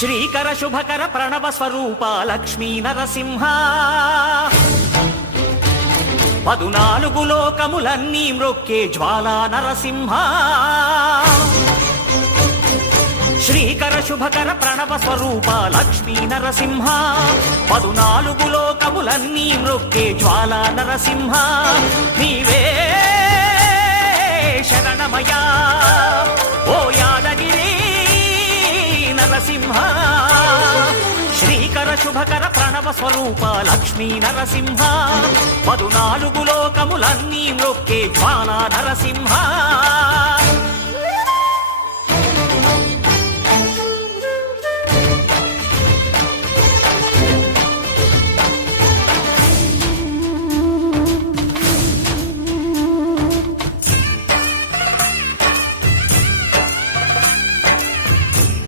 శ్రీకర శుభకర ప్రణవ స్వరూప లక్ష్మీ నరసింహ 14 లోకములన్నీ మ్రొక్కే జ్వాలా నరసింహ శ్రీకర శుభకర ప్రణవ స్వరూప లక్ష్మీ నరసింహ 14 లోకములన్నీ మ్రొక్కే జ్వాలా నరసింహ నీవే శరణమయా ఓ యాదగిరి నరసింహ శ్రీకర శుభకర ప్రణవ స్వరూప లక్ష్మీ నరసింహ 14 లోకములన్నీ మ్రొక్కే జ్వాలా నరసింహ